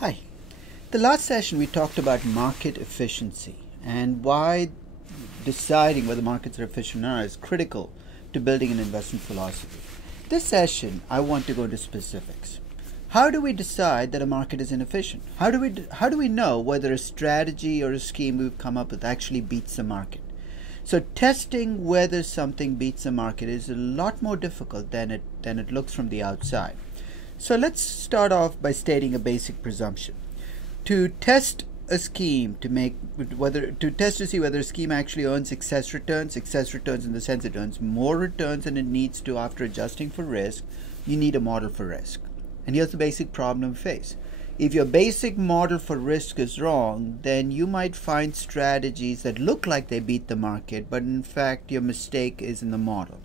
Hi. The last session we talked about market efficiency and why deciding whether markets are efficient or not is critical to building an investment philosophy. This session I want to go into specifics. How do we decide that a market is inefficient? How do we know whether a strategy or a scheme we've come up with actually beats the market? So testing whether something beats the market is a lot more difficult than it looks from the outside. So let's start off by stating a basic presumption. To test a scheme to test to see whether a scheme actually earns excess returns in the sense it earns more returns than it needs to after adjusting for risk, you need a model for risk. And here's the basic problem we face. If your basic model for risk is wrong, then you might find strategies that look like they beat the market, but in fact your mistake is in the model.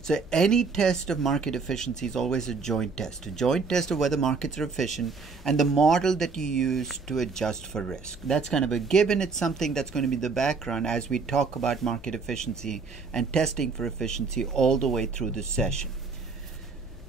So any test of market efficiency is always a joint test of whether markets are efficient and the model that you use to adjust for risk. That's kind of a given. It's something that's going to be the background as we talk about market efficiency and testing for efficiency all the way through this session.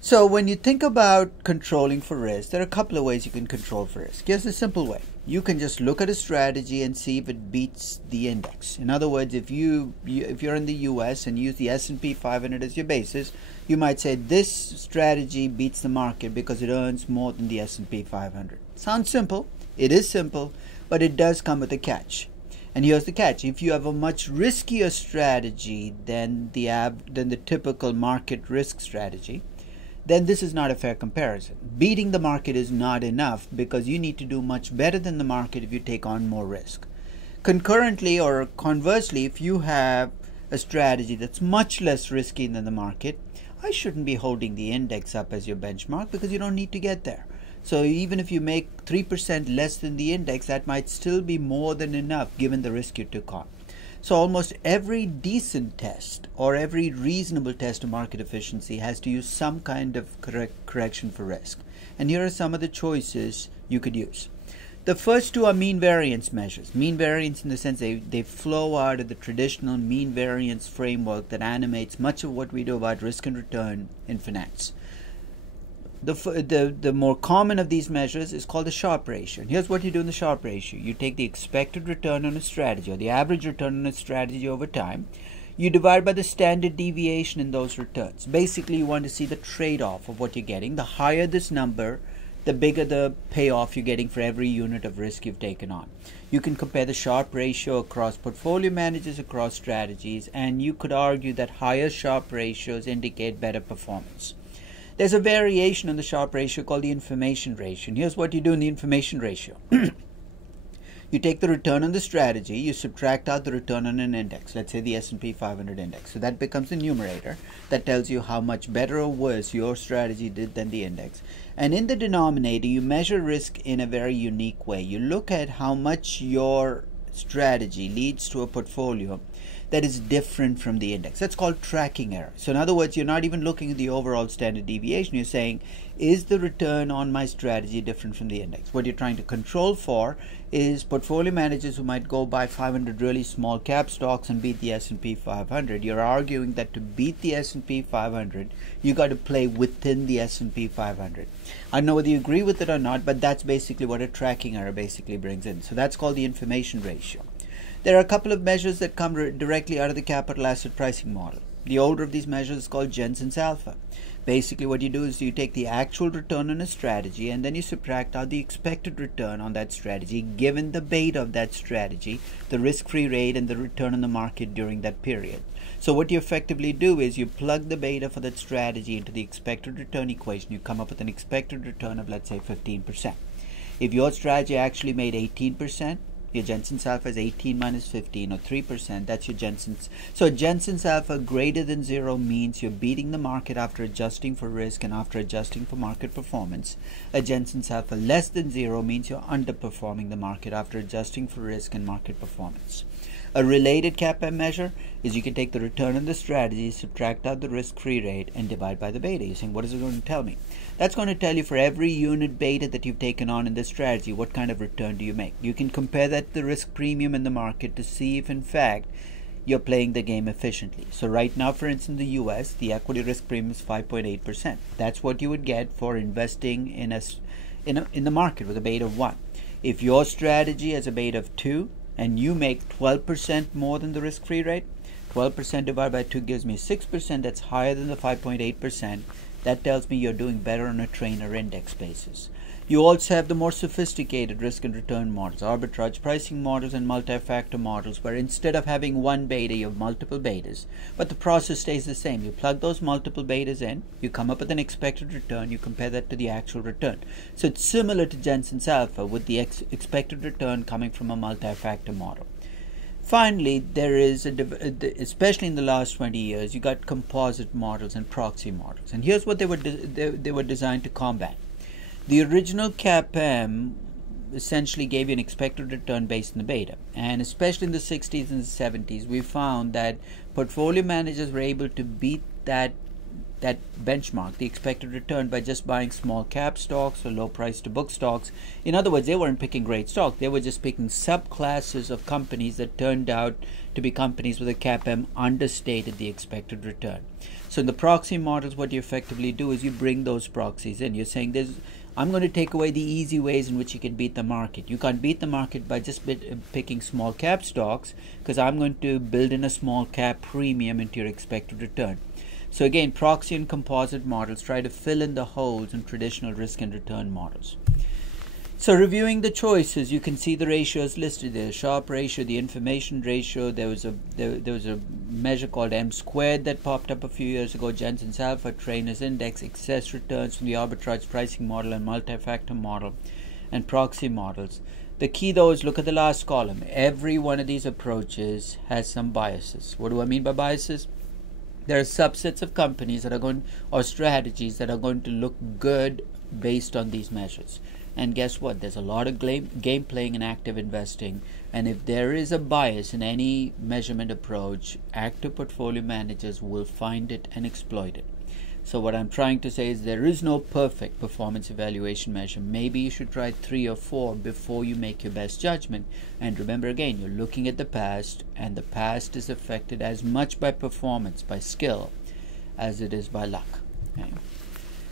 So when you think about controlling for risk, there are a couple of ways you can control for risk. Here's a simple way. You can just look at a strategy and see if it beats the index. In other words, if you're in the US and use the S&P 500 as your basis, you might say this strategy beats the market because it earns more than the S&P 500. Sounds simple. It is simple, but it does come with a catch. And here's the catch. If you have a much riskier strategy than the typical market risk strategy, then this is not a fair comparison. Beating the market is not enough because you need to do much better than the market if you take on more risk. Concurrently or conversely, if you have a strategy that's much less risky than the market, I shouldn't be holding the index up as your benchmark because you don't need to get there. So even if you make 3% less than the index, that might still be more than enough given the risk you took on. So almost every decent test or every reasonable test of market efficiency has to use some kind of correction for risk. And here are some of the choices you could use. The first two are mean variance measures. Mean variance in the sense they flow out of the traditional mean variance framework that animates much of what we do about risk and return in finance. The more common of these measures is called the Sharpe ratio. And here's what you do in the Sharpe ratio. You take the expected return on a strategy or the average return on a strategy over time. You divide by the standard deviation in those returns. Basically, you want to see the trade-off of what you're getting. The higher this number, the bigger the payoff you're getting for every unit of risk you've taken on. You can compare the Sharpe ratio across portfolio managers, across strategies, and you could argue that higher Sharpe ratios indicate better performance. There's a variation on the Sharpe ratio called the information ratio. And here's what you do in the information ratio. You take the return on the strategy, you subtract out the return on an index, let's say the S&P 500 index. So that becomes the numerator that tells you how much better or worse your strategy did than the index. And in the denominator, you measure risk in a very unique way. You look at how much your strategy leads to a portfolio that is different from the index. That's called tracking error. So in other words, you're not even looking at the overall standard deviation. You're saying, is the return on my strategy different from the index? What you're trying to control for is portfolio managers who might go buy 500 really small cap stocks and beat the S&P 500. You're arguing that to beat the S&P 500, you got to play within the S&P 500. I don't know whether you agree with it or not, but that's basically what a tracking error basically brings in. So that's called the information ratio. There are a couple of measures that come directly out of the capital asset pricing model. The older of these measures is called Jensen's alpha. Basically what you do is you take the actual return on a strategy and then you subtract out the expected return on that strategy given the beta of that strategy, the risk-free rate and the return on the market during that period. So what you effectively do is you plug the beta for that strategy into the expected return equation. You come up with an expected return of, let's say, 15%. If your strategy actually made 18%, your Jensen's alpha is 18 minus 15 or 3%. That's your Jensen's. So Jensen's alpha greater than 0 means you're beating the market after adjusting for risk and after adjusting for market performance. A Jensen's alpha less than 0 means you're underperforming the market after adjusting for risk and market performance. A related CAPM measure is you can take the return on the strategy, subtract out the risk-free rate, and divide by the beta. You're saying, what is it going to tell me? That's going to tell you for every unit beta that you've taken on in this strategy, what kind of return do you make. You can compare that to the risk premium in the market to see if, in fact, you're playing the game efficiently. So right now, for instance, in the US, the equity risk premium is 5.8%. That's what you would get for investing in in the market with a beta of 1. If your strategy has a beta of 2 and you make 12% more than the risk-free rate, 12% divided by 2 gives me 6%. That's higher than the 5.8%. That tells me you're doing better on a trainer index basis. You also have the more sophisticated risk and return models, arbitrage pricing models, and multi-factor models, where instead of having one beta, you have multiple betas. But the process stays the same. You plug those multiple betas in, you come up with an expected return, you compare that to the actual return. So it's similar to Jensen's alpha, with the expected return coming from a multi-factor model. Finally, there is, especially in the last 20 years, you got composite models and proxy models. And here's what they were designed to combat. The original CAPM essentially gave you an expected return based on the beta. And especially in the 60s and the 70s, we found that portfolio managers were able to beat that benchmark, the expected return, by just buying small cap stocks or low price to book stocks. In other words, they weren't picking great stock. They were just picking subclasses of companies that turned out to be companies with a CAPM understated the expected return. So in the proxy models, what you effectively do is you bring those proxies in. You're saying I'm going to take away the easy ways in which you can beat the market. You can't beat the market by just picking small cap stocks, because I'm going to build in a small cap premium into your expected return. So again, proxy and composite models try to fill in the holes in traditional risk and return models. So reviewing the choices, you can see the ratios listed there. Sharpe ratio, the information ratio. There was a measure called M squared that popped up a few years ago. Jensen's alpha, trainers index, excess returns from the arbitrage pricing model and multi-factor model, and proxy models. The key though is look at the last column. Every one of these approaches has some biases. What do I mean by biases? There are subsets of companies that are going, or strategies that are going to look good based on these measures. And guess what? There's a lot of game playing and active investing. And if there is a bias in any measurement approach, active portfolio managers will find it and exploit it. So what I'm trying to say is there is no perfect performance evaluation measure. Maybe you should try 3 or 4 before you make your best judgment. And remember, again, you're looking at the past, and the past is affected as much by performance, by skill, as it is by luck. Okay?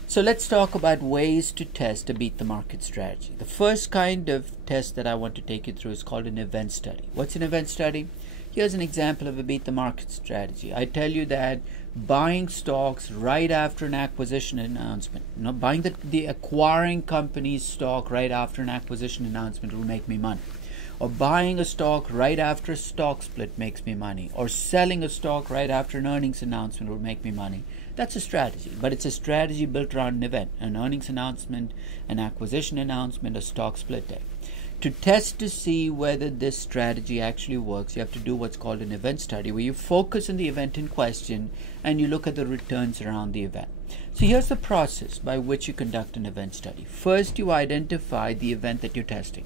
So let's talk about ways to test a beat the market strategy. The first kind of test that I want to take you through is called an event study. What's an event study? Here's an example of a beat the market strategy. I tell you that buying stocks right after an acquisition announcement, buying the acquiring company's stock right after an acquisition announcement will make me money. Or buying a stock right after a stock split makes me money. Or selling a stock right after an earnings announcement will make me money. That's a strategy, but it's a strategy built around an event, an earnings announcement, an acquisition announcement, a stock split day. To test to see whether this strategy actually works, you have to do what's called an event study, where you focus on the event in question and you look at the returns around the event. So here's the process by which you conduct an event study. First, you identify the event that you're testing.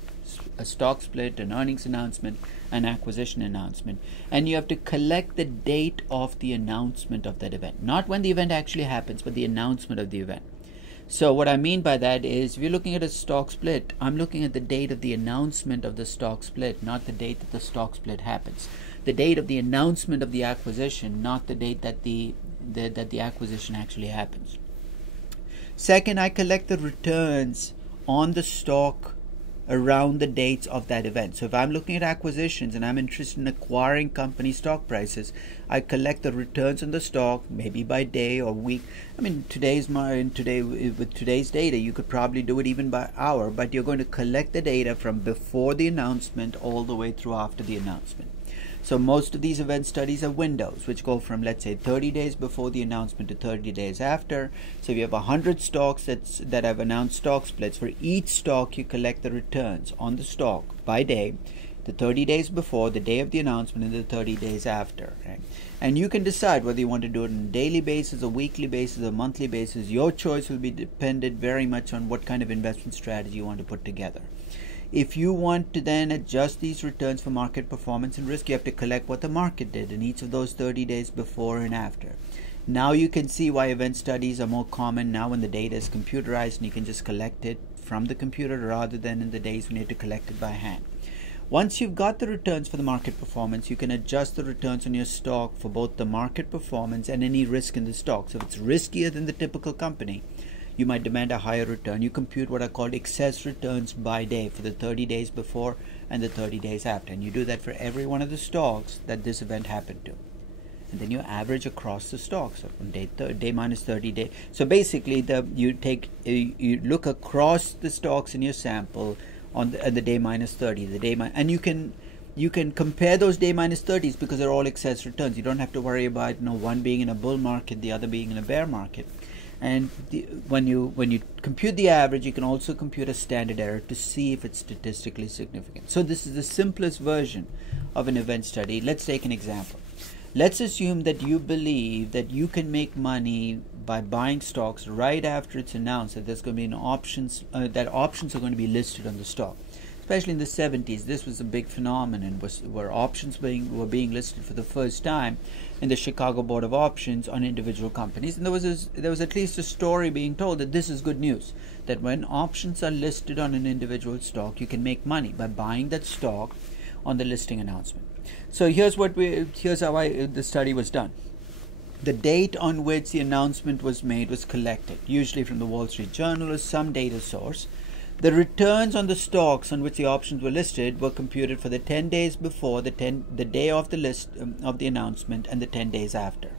A stock split, an earnings announcement, an acquisition announcement. And you have to collect the date of the announcement of that event. Not when the event actually happens, but the announcement of the event. So what I mean by that is, if you're looking at a stock split, I'm looking at the date of the announcement of the stock split, not the date that the stock split happens. The date of the announcement of the acquisition, not the date that the acquisition actually happens. Second, I collect the returns on the stock around the dates of that event. So if I'm looking at acquisitions and I'm interested in acquiring company stock prices, I collect the returns on the stock, maybe by day or week. I mean, with today's data, you could probably do it even by hour, but you're going to collect the data from before the announcement all the way through after the announcement. So most of these event studies are windows, which go from, let's say, 30 days before the announcement to 30 days after. So if you have 100 stocks that have announced stock splits, for each stock you collect the returns on the stock by day, the 30 days before, the day of the announcement, and the 30 days after. Right? And you can decide whether you want to do it on a daily basis, a weekly basis, a monthly basis. Your choice will be dependent very much on what kind of investment strategy you want to put together. If you want to then adjust these returns for market performance and risk, you have to collect what the market did in each of those 30 days before and after. Now you can see why event studies are more common now when the data is computerized and you can just collect it from the computer rather than in the days when you had to collect it by hand. Once you've got the returns for the market performance, you can adjust the returns on your stock for both the market performance and any risk in the stock. So if it's riskier than the typical company, you might demand a higher return. You compute what are called excess returns by day for the 30 days before and the 30 days after. And you do that for every one of the stocks that this event happened to. And then you average across the stocks from day minus 30 day. So basically, you look across the stocks in your sample on the day minus 30, and you can compare those day minus 30s because they're all excess returns. You don't have to worry about one being in a bull market, the other being in a bear market. And when you compute the average, you can also compute a standard error to see if it's statistically significant. So this is the simplest version of an event study. Let's take an example. Let's assume that you believe that you can make money by buying stocks right after it's announced that there's going to be that options are going to be listed on the stock. Especially in the 70s, this was a big phenomenon where options were being listed for the first time in the Chicago Board of Options on individual companies. And there was at least a story being told that this is good news, that when options are listed on an individual stock, you can make money by buying that stock on the listing announcement. So here's how the study was done. The date on which the announcement was made was collected, usually from the Wall Street Journal or some data source. The returns on the stocks on which the options were listed were computed for the 10 days before, the day of the list of the announcement, and the 10 days after.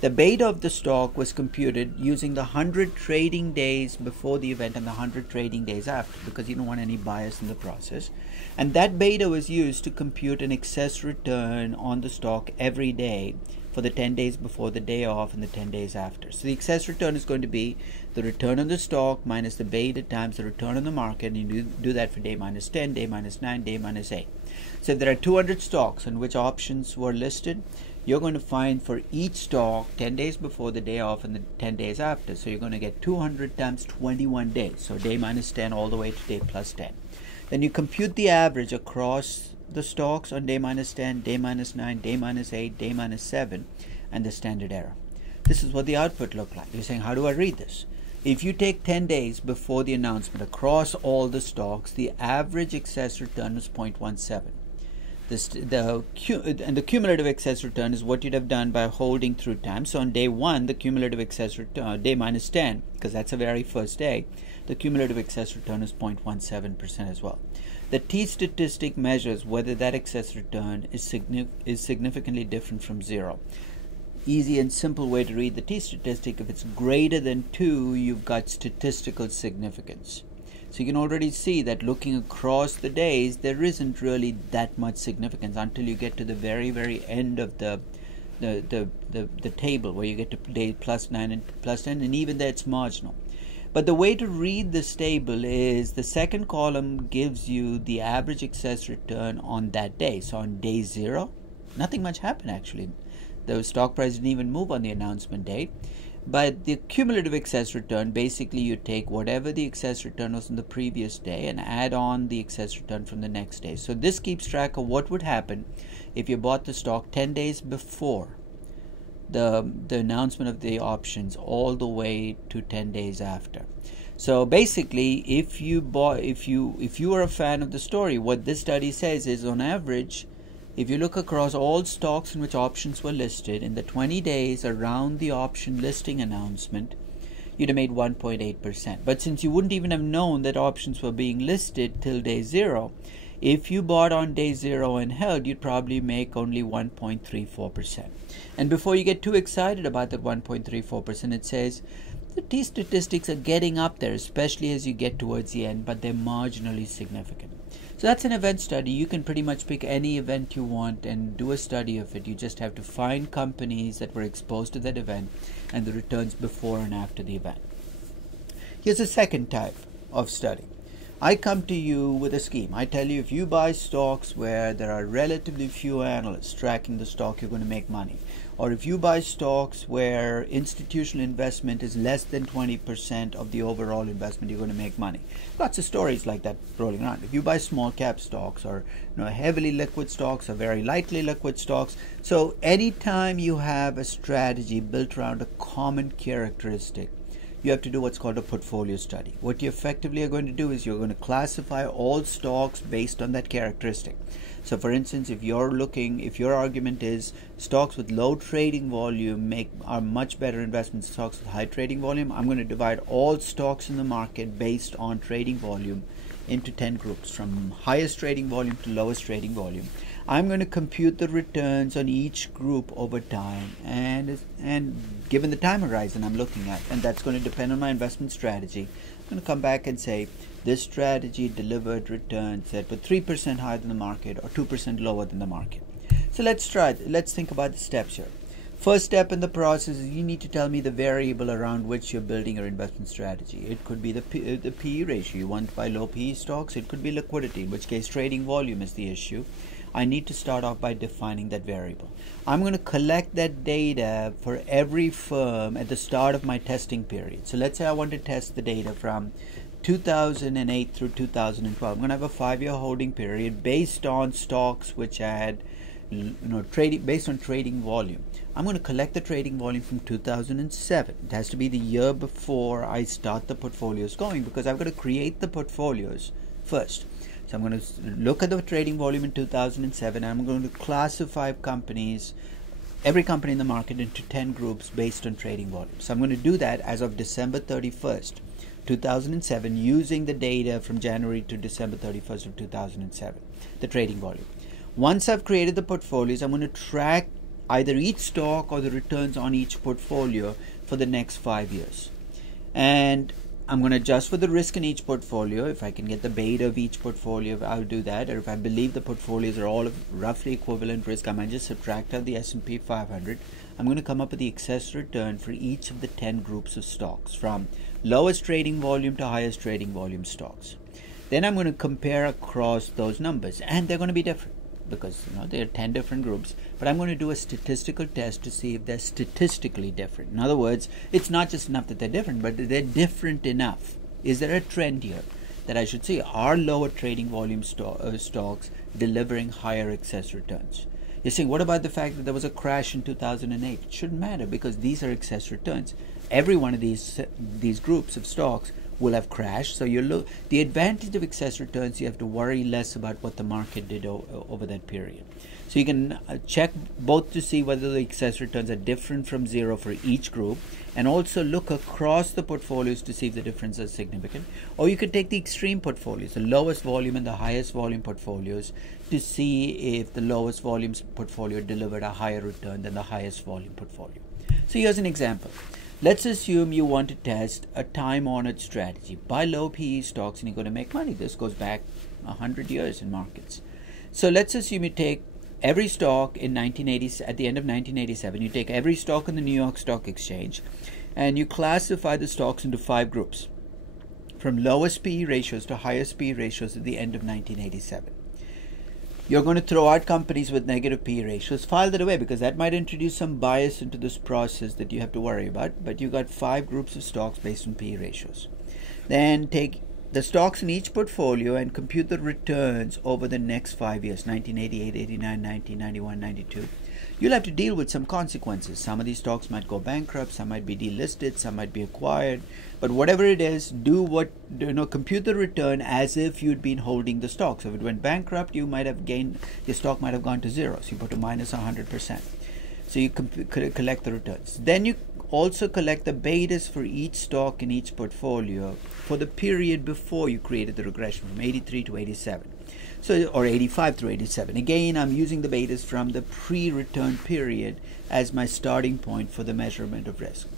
The beta of the stock was computed using the 100 trading days before the event and the 100 trading days after, because you don't want any bias in the process. And that beta was used to compute an excess return on the stock every day for the 10 days before, the day off, and the 10 days after. So the excess return is going to be the return on the stock minus the beta times the return on the market, and you do that for day minus 10, day minus 9, day minus 8. So if there are 200 stocks on which options were listed, you're going to find for each stock 10 days before, the day off, and the 10 days after. So you're going to get 200 times 21 days. So day minus 10 all the way to day plus 10. Then you compute the average across the stocks on day minus 10, day minus 9, day minus 8, day minus 7, and the standard error. This is what the output looked like. You're saying, how do I read this? If you take 10 days before the announcement across all the stocks, the average excess return was 0.17. The cumulative excess return is what you'd have done by holding through time. So on day 1, the cumulative excess return, day minus 10, because that's the very first day, the cumulative excess return is 0.17% as well. The t-statistic measures whether that excess return is significantly different from 0. Easy and simple way to read the t-statistic: if it's greater than 2, you've got statistical significance. So you can already see that looking across the days, there isn't really that much significance until you get to the very, very end of the table, where you get to day plus 9 and plus 10, and even there it's marginal. But the way to read this table is the second column gives you the average excess return on that day. So on day 0, nothing much happened actually. The stock price didn't even move on the announcement date. But the cumulative excess return, basically you take whatever the excess return was on the previous day and add on the excess return from the next day. So this keeps track of what would happen if you bought the stock 10 days before the announcement of the options all the way to 10 days after. So basically, if you are a fan of the story, what this study says is, on average, if you look across all stocks in which options were listed in the 20 days around the option listing announcement, you'd have made 1.8%. But since you wouldn't even have known that options were being listed till day 0, if you bought on day 0 and held, you'd probably make only 1.34%. And before you get too excited about that 1.34%, it says the t-statistics are getting up there, especially as you get towards the end, but they're marginally significant. So that's an event study. You can pretty much pick any event you want and do a study of it. You just have to find companies that were exposed to that event and the returns before and after the event. Here's a second type of study. I come to you with a scheme. I tell you, if you buy stocks where there are relatively few analysts tracking the stock, you're going to make money. Or if you buy stocks where institutional investment is less than 20% of the overall investment, you're going to make money. Lots of stories like that rolling around. If you buy small cap stocks, or heavily liquid stocks, or very lightly liquid stocks. So anytime you have a strategy built around a common characteristic, you have to do what's called a portfolio study. What you effectively are going to do is you're going to classify all stocks based on that characteristic. So for instance, if your argument is stocks with low trading volume are much better investments than stocks with high trading volume, I'm going to divide all stocks in the market based on trading volume into 10 groups, from highest trading volume to lowest trading volume. I'm going to compute the returns on each group over time and given the time horizon I'm looking at, and that's going to depend on my investment strategy. I'm going to come back and say this strategy delivered returns that were 3% higher than the market or 2% lower than the market. So let's think about the steps here. First step in the process is you need to tell me the variable around which you're building your investment strategy. It could be the PE ratio. You want to buy low PE stocks. It could be liquidity, in which case trading volume is the issue. I need to start off by defining that variable. I'm going to collect that data for every firm at the start of my testing period. So let's say I want to test the data from 2008 through 2012. I'm going to have a 5-year holding period based on stocks which had based on trading volume. I'm going to collect the trading volume from 2007. It has to be the year before I start the portfolios going, because I've got to create the portfolios first. So I'm going to look at the trading volume in 2007. And I'm going to classify every company in the market into 10 groups based on trading volume. So I'm going to do that as of December 31st, 2007, using the data from January to December 31st of 2007, the trading volume. Once I've created the portfolios, I'm going to track either each stock or the returns on each portfolio for the next 5 years. And I'm going to adjust for the risk in each portfolio. If I can get the beta of each portfolio, I'll do that. Or if I believe the portfolios are all of roughly equivalent risk, I might just subtract out the S&P 500. I'm going to come up with the excess return for each of the 10 groups of stocks, from lowest trading volume to highest trading volume stocks. Then I'm going to compare across those numbers, and they're going to be different, because there are 10 different groups, but I'm going to do a statistical test to see if they're statistically different. In other words, it's not just enough that they're different, but they're different enough. Is there a trend here that I should see? Are lower trading volume stocks delivering higher excess returns? You're saying, what about the fact that there was a crash in 2008? It shouldn't matter, because these are excess returns. Every one of these groups of stocks will have crashed. So the advantage of excess returns, you have to worry less about what the market did over that period. So you can check both to see whether the excess returns are different from zero for each group, and also look across the portfolios to see if the difference is significant. Or you could take the extreme portfolios, the lowest volume and the highest volume portfolios, to see if the lowest volume portfolio delivered a higher return than the highest volume portfolio. So here's an example. Let's assume you want to test a time-honored strategy. Buy low PE stocks and you're going to make money. This goes back 100 years in markets. So let's assume you take every stock in at the end of 1987, you take every stock in the New York Stock Exchange, and you classify the stocks into 5 groups, from lowest PE ratios to highest PE ratios at the end of 1987. You're going to throw out companies with negative PE ratios. File that away, because that might introduce some bias into this process that you have to worry about. But you've got 5 groups of stocks based on PE ratios. Then take the stocks in each portfolio and compute the returns over the next 5 years, 1988, 89, 90, 91, 92. You'll have to deal with some consequences. Some of these stocks might go bankrupt, some might be delisted, some might be acquired. But whatever it is, compute the return as if you'd been holding the stock. So if it went bankrupt, your stock might have gone to zero. So you put a minus 100%. So you collect the returns. Then you also collect the betas for each stock in each portfolio for the period before you created the regression, from 83 to 87. Or 85 through 87. Again, I'm using the betas from the pre-return period as my starting point for the measurement of risk.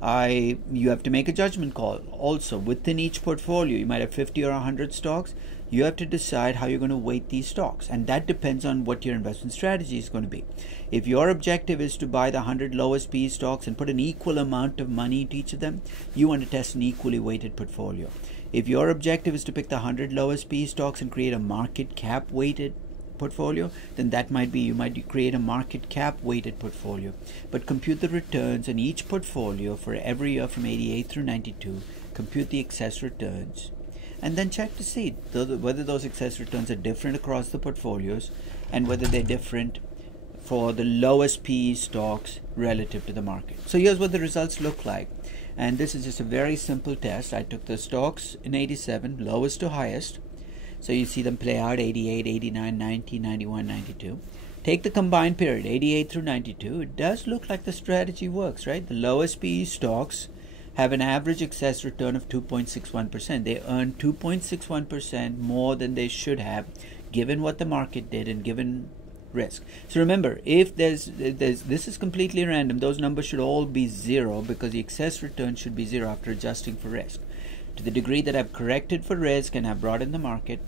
You have to make a judgment call. Also, within each portfolio, you might have 50 or 100 stocks. You have to decide how you're going to weight these stocks, and that depends on what your investment strategy is going to be. If your objective is to buy the 100 lowest PE stocks and put an equal amount of money into each of them, you want to test an equally weighted portfolio. If your objective is to pick the 100 lowest PE stocks and create a market cap weighted portfolio, then you might create a market cap weighted portfolio. But compute the returns on each portfolio for every year from 88 through 92, compute the excess returns, and then check to see whether those excess returns are different across the portfolios, and whether they're different for the lowest PE stocks relative to the market. So here's what the results look like. And this is just a very simple test. I took the stocks in 87, lowest to highest. So you see them play out 88, 89, 90, 91, 92. Take the combined period, 88 through 92. It does look like the strategy works, right? The lowest PE stocks have an average excess return of 2.61%. They earn 2.61% more than they should have, given what the market did and given risk. So remember, if this is completely random, those numbers should all be zero because the excess return should be zero after adjusting for risk. To the degree that I've corrected for risk and I've brought in the market,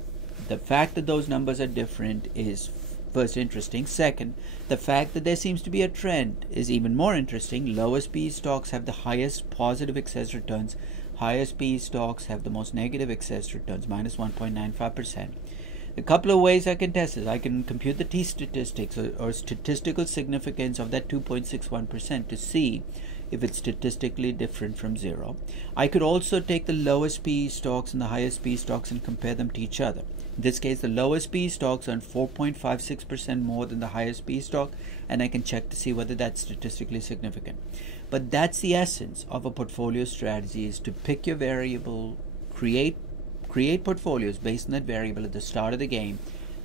the fact that those numbers are different is first interesting. Second, the fact that there seems to be a trend is even more interesting. Lowest PE stocks have the highest positive excess returns. Highest PE stocks have the most negative excess returns, minus 1.95%. A couple of ways I can test this. I can compute the t-statistics or statistical significance of that 2.61% to see if it's statistically different from zero. I could also take the lowest PE stocks and the highest PE stocks and compare them to each other. In this case, the lowest PE stocks earn 4.56% more than the highest PE stock, and I can check to see whether that's statistically significant. But that's the essence of a portfolio strategy, is to pick your variable, create portfolios based on that variable at the start of the game,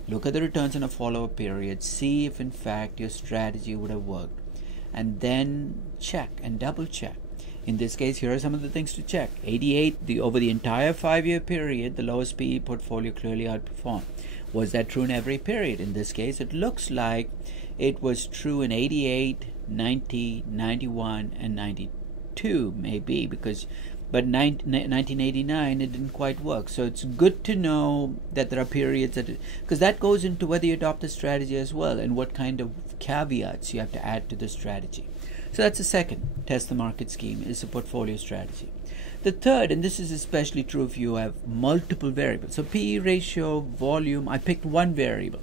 look at the returns in a follow-up period, see if in fact your strategy would have worked, and then check and double check. In this case, here are some of the things to check. 88, over the entire 5-year period, the lowest PE portfolio clearly outperformed. Was that true in every period? In this case, it looks like it was true in 88, 90, 91, and 92, maybe, but 1989 it didn't quite work. So it's good to know that there are periods because that goes into whether you adopt a strategy as well and what kind of caveats you have to add to the strategy. So that's the second, test the market scheme, is a portfolio strategy. The third, and this is especially true if you have multiple variables. So PE ratio, volume, I picked one variable.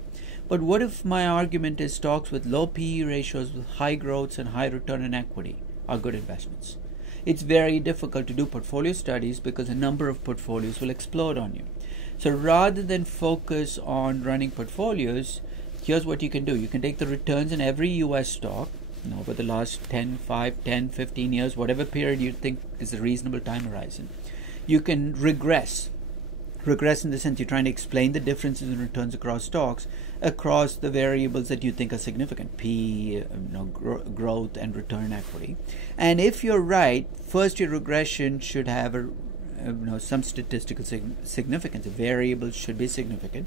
But what if my argument is stocks with low PE ratios with high growths and high return on equity are good investments? It's very difficult to do portfolio studies because a number of portfolios will explode on you. So rather than focus on running portfolios, here's what you can do. You can take the returns in every US stock, over the last 5, 10, 15 years, whatever period you think is a reasonable time horizon. You can regress in the sense you're trying to explain the differences in returns across stocks, across the variables that you think are significant, P, growth, and return equity. And if you're right, first your regression should have some statistical significance. A variable should be significant.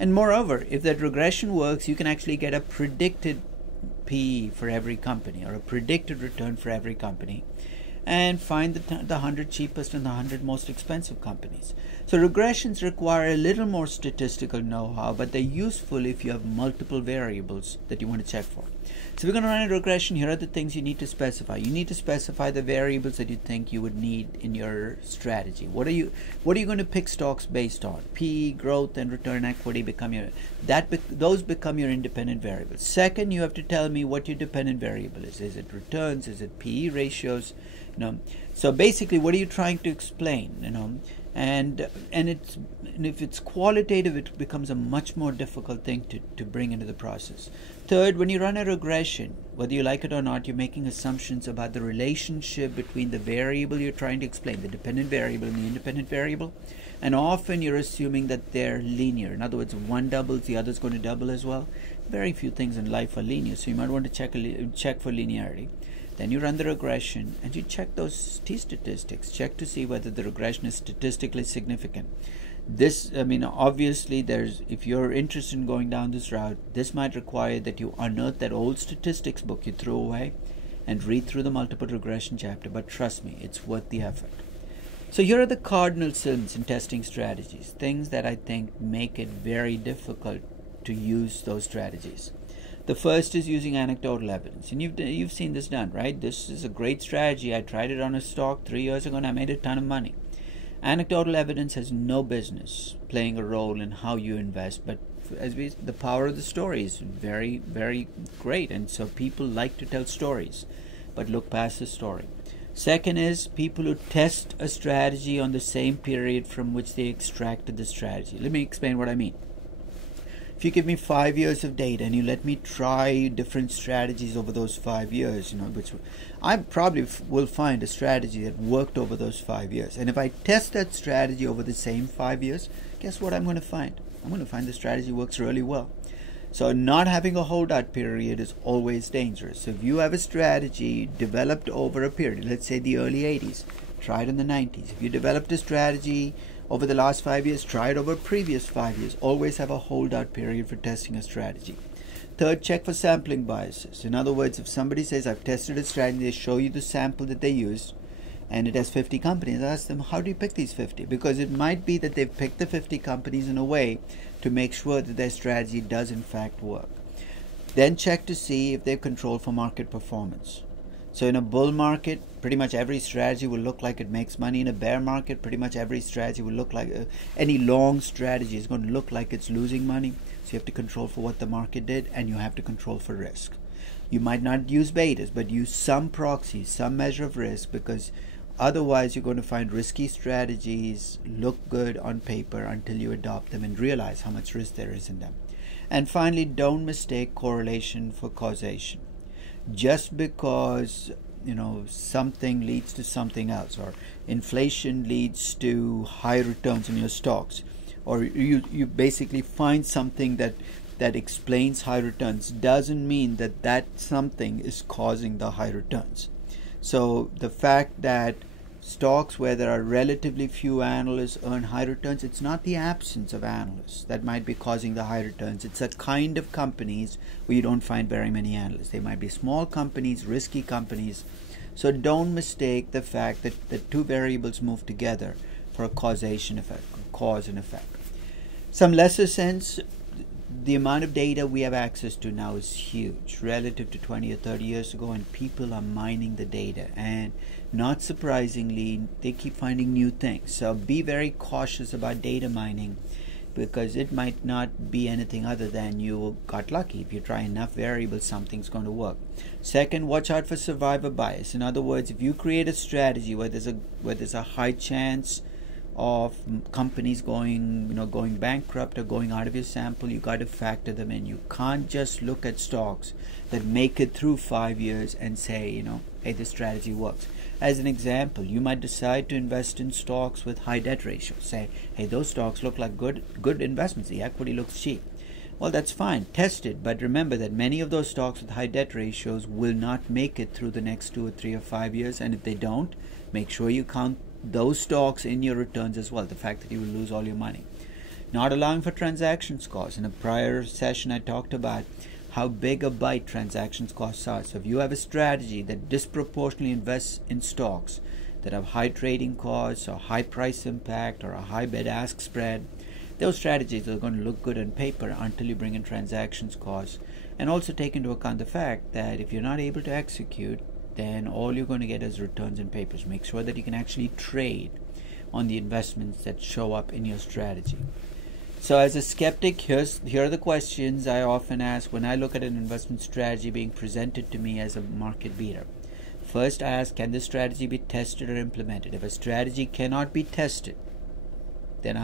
And moreover, if that regression works, you can actually get a predicted PE for every company or a predicted return for every company, and find the 100 cheapest and the 100 most expensive companies. So regressions require a little more statistical know-how, but they're useful if you have multiple variables that you want to check for. So we're going to run a regression. Here are the things you need to specify. You need to specify the variables that you think you would need in your strategy. What are you going to pick stocks based on? PE, growth, and return equity those become your independent variables. Second, you have to tell me what your dependent variable is. Is it returns? Is it PE ratios? So basically, what are you trying to explain? And if it's qualitative, it becomes a much more difficult thing to bring into the process. Third, when you run a regression, whether you like it or not, you're making assumptions about the relationship between the variable you're trying to explain, the dependent variable and the independent variable, and often you're assuming that they're linear. In other words, if one doubles, the other's going to double as well. Very few things in life are linear, so you might want to check for linearity. Then you run the regression and you check those t-statistics. Check to see whether the regression is statistically significant. Obviously, if you're interested in going down this route, this might require that you unearth that old statistics book you threw away and read through the multiple regression chapter. But trust me, it's worth the effort. So here are the cardinal sins in testing strategies, things that I think make it very difficult to use those strategies. The first is using anecdotal evidence, and you've seen this done, right? This is a great strategy. I tried it on a stock 3 years ago and I made a ton of money. Anecdotal evidence has no business playing a role in how you invest, but the power of the story is very, very great, and so people like to tell stories, but look past the story. Second is people who test a strategy on the same period from which they extracted the strategy. Let me explain what I mean. If you give me 5 years of data and you let me try different strategies over those 5 years, which I probably will find a strategy that worked over those 5 years. And if I test that strategy over the same 5 years, guess what I'm going to find? I'm going to find the strategy works really well. So not having a holdout period is always dangerous. So if you have a strategy developed over a period, let's say the early 80s, try it in the 90s. If you developed a strategy over the last 5 years, try it over previous 5 years. Always have a holdout period for testing a strategy. Third, check for sampling biases. In other words, if somebody says, I've tested a strategy, they show you the sample that they used, and it has 50 companies, ask them, how do you pick these 50? Because it might be that they've picked the 50 companies in a way to make sure that their strategy does in fact work. Then check to see if they've controlled for market performance. So in a bull market, pretty much every strategy will look like it makes money. In a bear market, pretty much every strategy will look like, any long strategy is going to look like it's losing money. So you have to control for what the market did, and you have to control for risk. You might not use betas, but use some proxy, some measure of risk, because otherwise you're going to find risky strategies look good on paper until you adopt them and realize how much risk there is in them. And finally, don't mistake correlation for causation. Just because something leads to something else, or inflation leads to high returns in your stocks, or you basically find something that explains high returns, doesn't mean that that something is causing the high returns. So the fact that stocks where there are relatively few analysts earn high returns, it's not the absence of analysts that might be causing the high returns. It's a kind of companies where you don't find very many analysts. They might be small companies, risky companies. So don't mistake the fact that the two variables move together for a causation effect, cause and effect. Some lesser sense, the amount of data we have access to now is huge relative to 20 or 30 years ago, and people are mining the data, and not surprisingly they keep finding new things. So be very cautious about data mining, because it might not be anything other than you got lucky. If you try enough variables, something's going to work. Second, watch out for survivor bias. In other words, if you create a strategy where there's a high chance of companies going bankrupt or going out of your sample, you got to factor them in. You can't just look at stocks that make it through 5 years and say, hey, this strategy works. As an example, you might decide to invest in stocks with high debt ratios. Say, hey, those stocks look like good investments. The equity looks cheap. Well, that's fine. Test it. But remember that many of those stocks with high debt ratios will not make it through the next 2 or 3 or 5 years. And if they don't, make sure you count those stocks in your returns as well, the fact that you will lose all your money. Not allowing for transactions costs. In a prior session, I talked about how big a bite transactions costs are. So if you have a strategy that disproportionately invests in stocks that have high trading costs or high price impact or a high bid-ask spread, those strategies are going to look good on paper until you bring in transactions costs. And also take into account the fact that if you're not able to execute, then all you're going to get is returns in papers. Make sure that you can actually trade on the investments that show up in your strategy. So as a skeptic, here are the questions I often ask when I look at an investment strategy being presented to me as a market beater. First, I ask, can this strategy be tested or implemented? If a strategy cannot be tested, then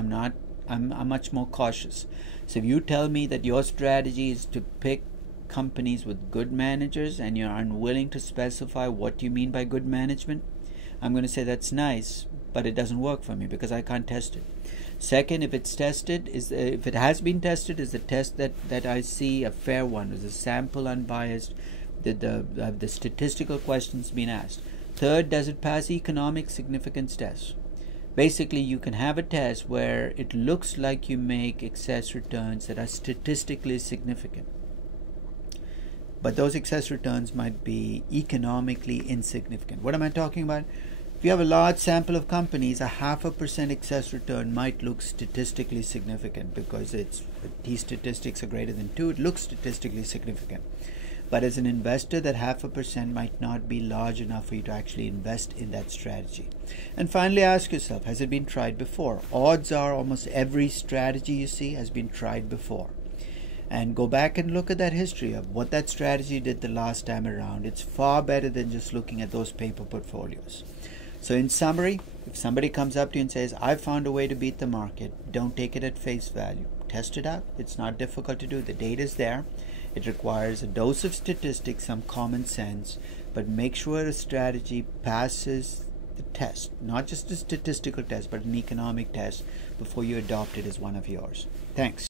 I'm much more cautious. So if you tell me that your strategy is to pick companies with good managers and you're unwilling to specify what you mean by good management, I'm going to say that's nice, but it doesn't work for me because I can't test it. Second, if it's tested, if it has been tested, is the test that I see a fair one? Is the sample unbiased? Did the statistical questions been asked? Third, does it pass economic significance tests? Basically, you can have a test where it looks like you make excess returns that are statistically significant, but those excess returns might be economically insignificant. What am I talking about? If you have a large sample of companies, a 0.5% excess return might look statistically significant because T statistics are greater than 2. It looks statistically significant. But as an investor, that 0.5% might not be large enough for you to actually invest in that strategy. And finally, ask yourself, has it been tried before? Odds are almost every strategy you see has been tried before. And go back and look at that history of what that strategy did the last time around. It's far better than just looking at those paper portfolios. So in summary, if somebody comes up to you and says, I found a way to beat the market, don't take it at face value. test it out. It's not difficult to do. The data is there. It requires a dose of statistics, some common sense, but make sure a strategy passes the test, not just a statistical test, but an economic test before you adopt it as one of yours. Thanks.